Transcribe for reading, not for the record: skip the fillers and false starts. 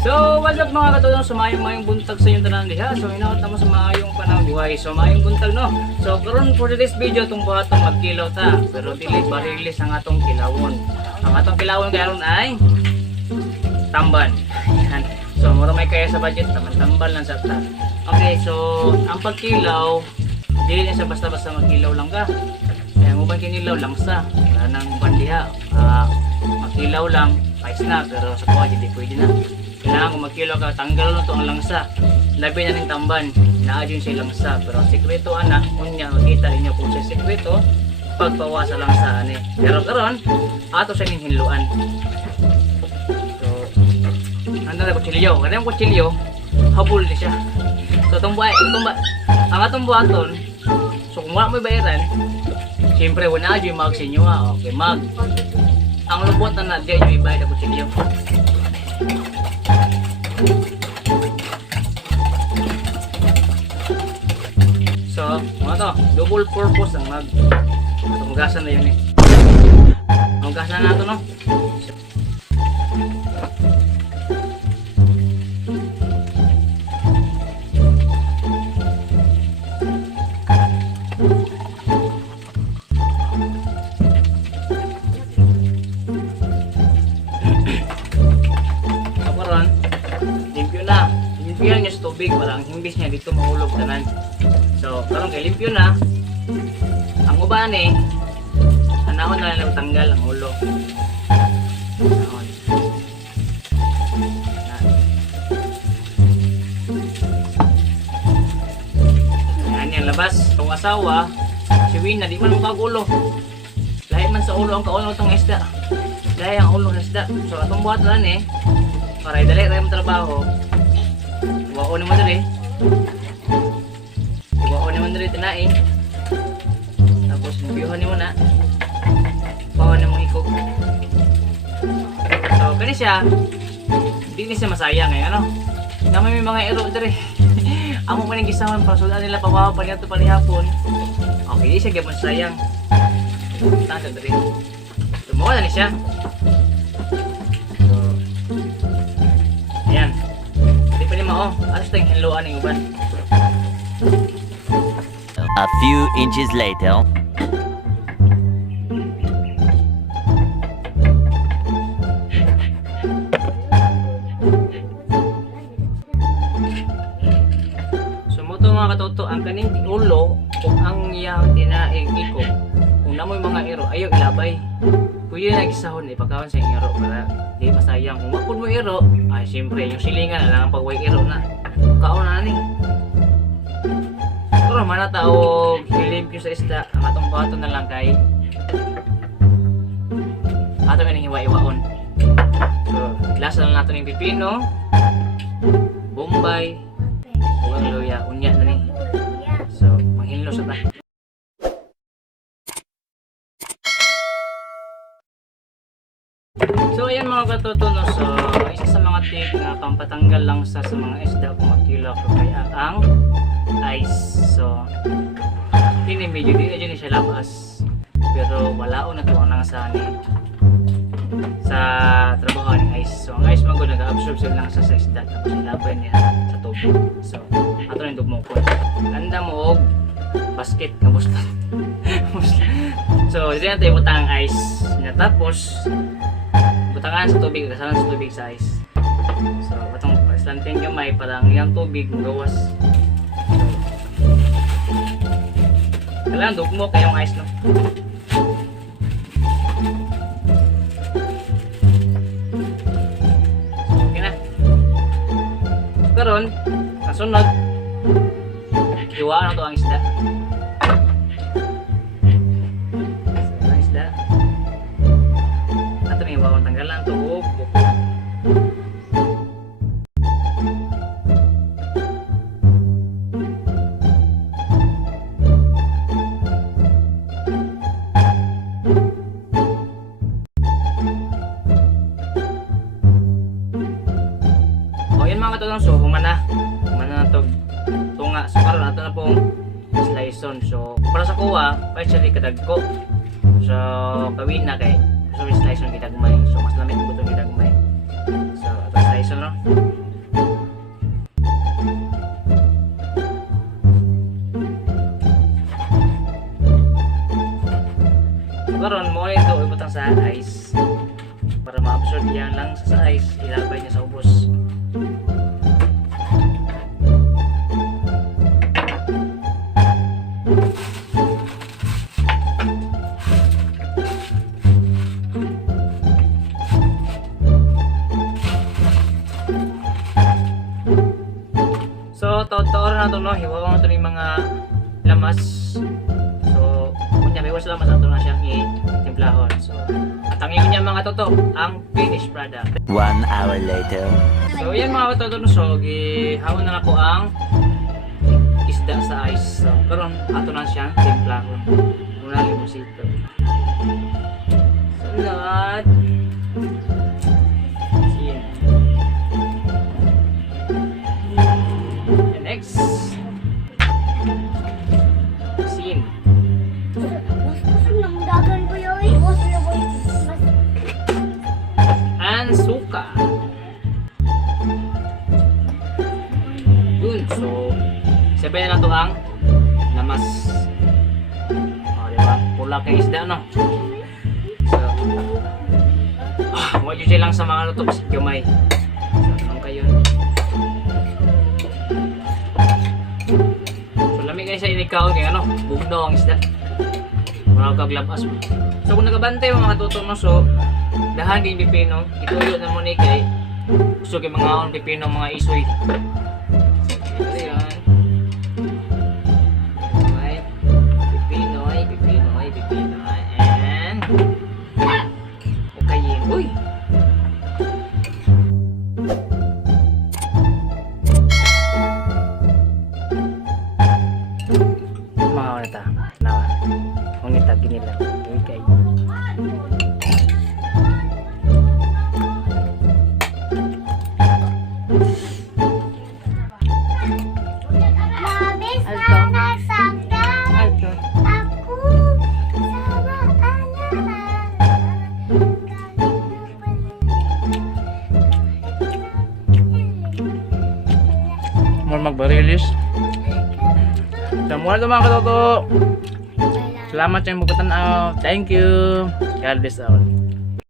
So, what's up mga katulong? So, mayong buntag sa inyong tanan diha. So, inaot mo sa mayong panang buhay. So, mayong buntag no. So, karon for today's video itong buhatong magkilaw ta. Pero dili barilis ang atong kilawon. Ang atong kilawon karon ay tamban. Yan. So, mura may kaya sa budget, tambal lang sa ta. Okay, so ang pagkilaw dili na siya basta-basta magkilaw lang ka. Kaya mo ba kinilaw lang sa nang bandiha. Magkilaw lang, ayos na, pero sa kuha hindi pwede na. Kailangan kung magkilaw ka, tanggal na ito ang langsa. Labi na ng tamban, naadyo siya langsa. Pero ang sikreto ana, kunya makita ninyo kung siya sikreto, pagpawa sa langsa ani. Pero karon, ato siya ning hinluan. So, ano na kutsilyo? Kasi yung kutsilyo, habol na siya. So, ang atong buhaton, so kung wala mo bayaran, siyempre wala adyo mag sa inyo ha. Okay, mag. Ang lubot na diyan yung ibayad ang kutsilyo. So, mga to, double purpose ang hugasan na yun eh. Hugasan na ito no. Limpyo niya sa tubig para ang himbis niya dito mahulog tanan. So, karon kay limpyo na. Ang uban eh, anahon na lang tanggal ang ulo. Anahon. Yan yung labas. Itong asawa, si Wina, di man makagulo. Lahi man sa ulo ang kaulo itong isda. Lahi ang ulo ng isda. So, itong buhat lang eh, para idali rin ang trabaho. Iwao naman dali. Iwao naman dali tinain. Tapos nabiyuhan mo na. Bawa na mong ikog. So, kani siya. Hindi siya masayang eh. Ano? Naman may mga ero dali. Amo pa nang gisawan para sudan nila pabawa pa niya ito palihapon. Okay, di siya gabon sayang. Tanda dali. Tumawa na ni siya. So, ayan. Oh, alas tayong hinluan ng uban. A few inches later. So mo to mga katoto, ang kaning ulo kung ang iyang tinaing iko, kung namoy mga ero, ayaw ilabay. Pwede na gisahon ipagkawan sa ero para di masayang. Kung mapun mo ero, ay siyempre yung silingan alang ang pagway ero na kaon na ni. Pero mana tao hilib ko sa isda ang atong buhaton na lang kay ato nga hiwa-iwaon. So lasa lang nato ng pipino, bombay, ugang luya, unya na ni. So manghinlo sa ta. So ayan mga katutuno, so isa sa mga tip na pampatanggal lang sa mga isda kung magkilaw ko kaya ang ice. So hindi medyo din siya labas, pero walaon na ito ang nangasani sa trabaho ng ice. So ang ice magod nag-absorb sila lang sa isda tapos ilabay niya sa tubig. So ato na yung dugmo ko ganda mo og basket na bustan. So dito na tayo butang ang ice na tapos butangan sa tubig, kasalan sa tubig sa ice. So, itong islanting gamay, parang yung tubig magawas. So, kailangan dugmo kayong ice, no? So, okay na. Karon, kasunod, iwaan na ito ang isda. Ang isda. Ato may iwawang tanggalan ito. O yan mga katulong, so humana na ito tunga. So karon ato na pong sliceon. So para sa kuha, pa siya di kadagko. So kawin na kay so sliceon kita gumay. So mas lamig ko itong kita gumay. So ito sliceon no. Karon mo ito ibutang sa ice para ma-absorb yan lang sa ice, ilabay niya sa ubos. So, totoo na ito, no? Hiwawa na ito yung mga lamas. So, kunya, may lamas na ito na siyang i-timplahon. So, at ang yun niya mga toto, ang finished product. 1 hour later. So, yan mga toto, no? So, gihawon na ako ang isda sa ice. So, karon ato na siyang timplahon. Muna limusito. Sunod. Yan. And next. Scene. And suka. Yun. So, sabihin na to ang lamas. O, diba? Pula kang isda, no? So, wag yun siya lang sa mga lutok si Gamay. So, anong kayo? So, lamig kayo sa inikaw kaya ano, bugno ang isda. Mga kaglabas mo. So, kung nagabantay mo mga tutong no, so, dahan kayong pipino, ituyo na mo ni kay gusto kay mga on pipino, mga isoy. So, yan. Pipinoy, pipinoy, pipinoy, and okay, uy! Mga wanita, nawa, wanita ginilang, okay. Labis na nasaktan Alto. ako sama More magbarilis. So, mula ito mga katoto. Salamat sa inyong pagkatanaw. Thank you. God bless all.